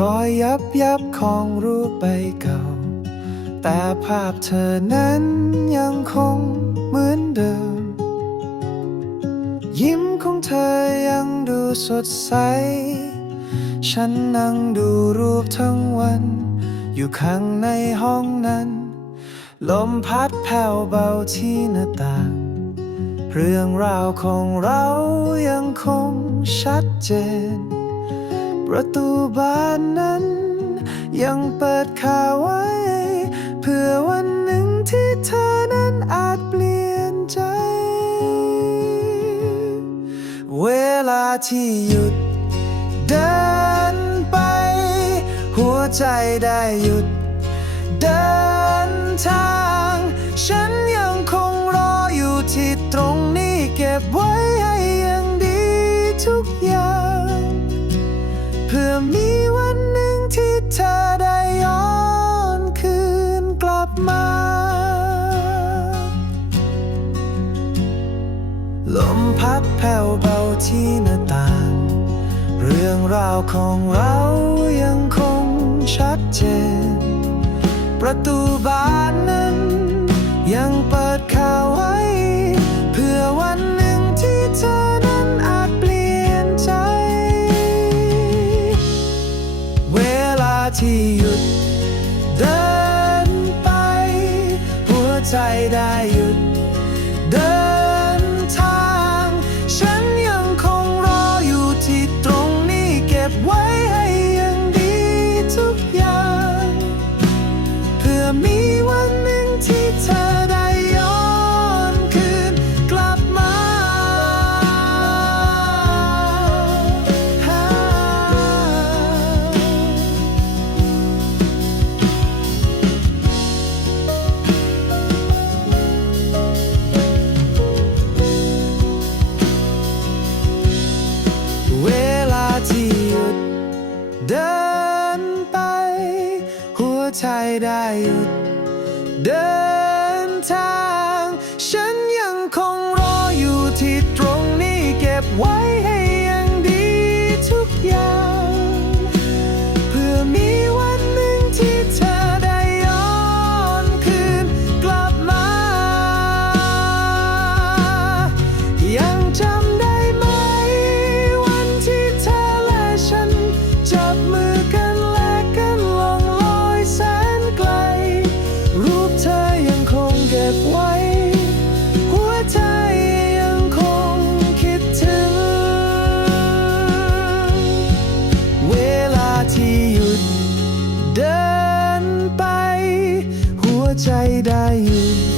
รอยยับยับของรูปใบเก่า แต่ภาพเธอนั้นยังคงเหมือนเดิม ยิ้มของเธอยังดูสดใส ฉันนั่งดูรูปทั้งวัน อยู่ข้างในห้องนั้น ลมพัดแผ่วเบาที่หน้าต่าง เรื่องราวของเรายังคงชัดเจน ประตูบ้านนั้น ยังเปิดคาไว้ เพื่อวันหนึ่งที่เธอนั้นอาจเปลี่ยนใจ เวลาที่หยุดเดินไป หัวใจได้หยุดเดินทาง ฉันยังคงรออยู่ที่ตรงนี้เก็บไว้ พัดแผ่วเบาที่หน้าต่าง เรื่องราวของเรายังคงชัดเจน ประตูบานนั้นยังเปิดคาไว้ เพื่อวันหนึ่งที่เธอนั้นอาจเปลี่ยนใจ เวลาที่หยุด ใจได้หยุดเดิน ใจได้หยุด